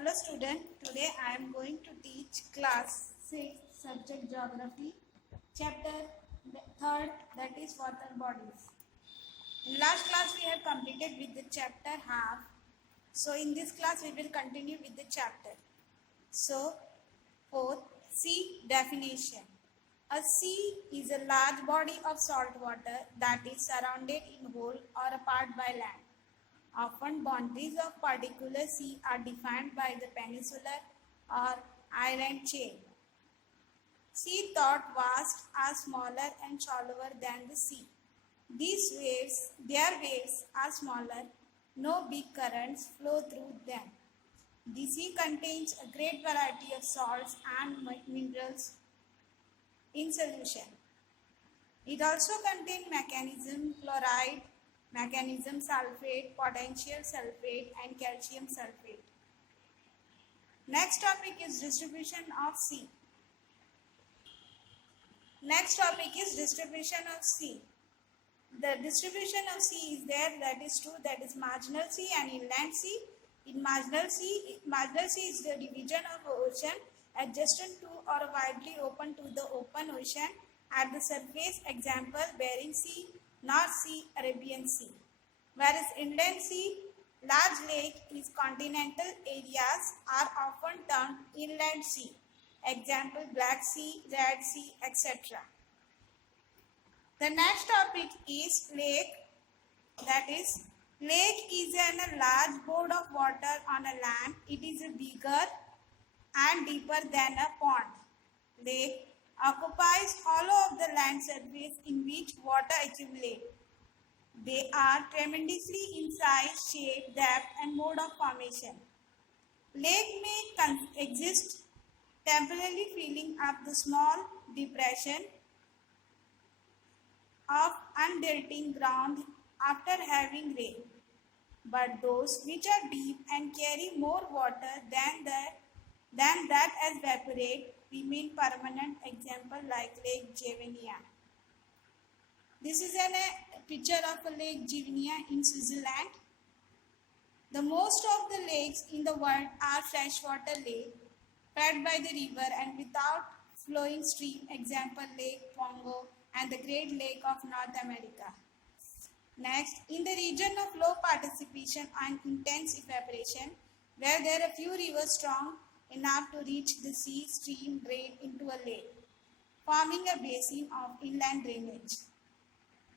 Hello student, today I am going to teach class 6 subject geography chapter 3rd, that is water bodies. In last class we have completed with the chapter half. So in this class we will continue with the chapter. So fourth, sea definition. A sea is a large body of salt water that is surrounded in whole or a part by land. Often boundaries of particular sea are defined by the peninsular or island chain. Sea thought vast are smaller and shallower than the sea. Their waves are smaller, no big currents flow through them. The sea contains a great variety of salts and minerals in solution. It also contains magnesium chloride, magnesium sulfate, potassium sulfate, and calcium sulfate. Next topic is distribution of sea. The distribution of sea is there, that is true, that is marginal sea and inland sea. In marginal sea is the division of ocean adjacent to or widely open to the open ocean at the surface, example Bering Sea, North Sea, Arabian Sea. Whereas inland sea, large lake is continental areas are often termed inland sea, example Black Sea, Red Sea, etc. The next topic is lake, that is lake is a large body of water on a land. It is bigger and deeper than a pond. Lake occupies hollow of the land surface in which water accumulates. They are tremendously in size, shape, depth, and mode of formation. Lake may exist temporarily filling up the small depression of undirting ground after having rain, but those which are deep and carry more water than that as evaporate remain permanent, example like Lake Geneva. This is a picture of a Lake Geneva in Switzerland. The most of the lakes in the world are freshwater lakes fed by the river and without flowing stream, example Lake Congo and the Great Lake of North America. Next, in the region of low participation and intense evaporation, where there are few rivers strong enough to reach the sea, stream drain into a lake, forming a basin of inland drainage.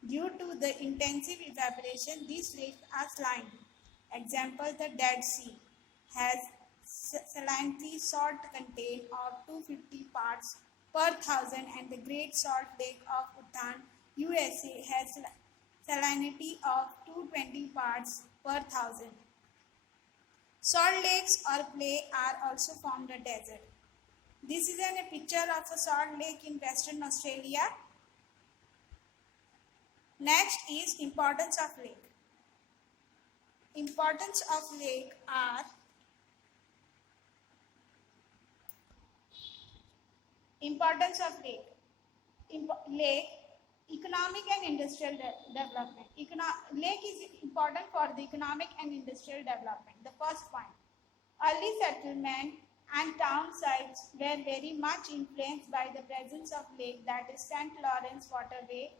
Due to the intensive evaporation, these lakes are slimed. Example, the Dead Sea has salinity salt content of 250 parts per thousand, and the Great Salt Lake of Utah, USA has salinity of 220 parts per thousand. Salt lakes or clay are also formed a desert. This is a picture of a salt lake in Western Australia. Next is importance of lake. Importance of lake are lake, economic and industrial development. Lake is important for the economic and industrial development. The first point, early settlement and town sites were very much influenced by the presence of lake, that is St. Lawrence waterway,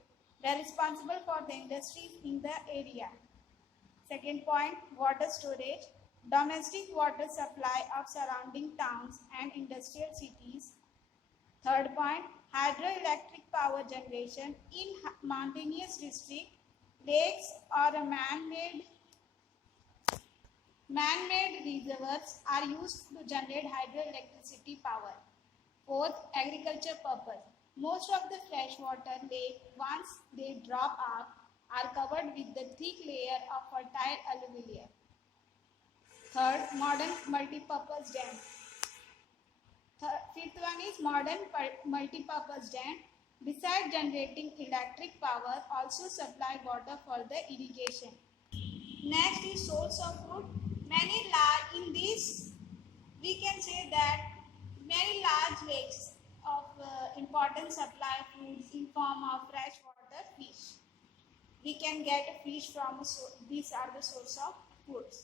were responsible for the industries in the area. Second point, water storage, domestic water supply of surrounding towns and industrial cities. Third point, hydroelectric power generation in mountainous district. Lakes or man-made reservoirs are used to generate hydroelectricity power. Fourth, agriculture purpose. Most of the freshwater lakes, once they drop off, are covered with the thick layer of fertile alluvium. Third, modern multipurpose dam. Fifth one is modern multipurpose dam. Besides generating electric power, also supply water for the irrigation. Next is source of food. We can say that many large lakes of important supply foods in form of freshwater fish. We can get fish from, these are the source of foods.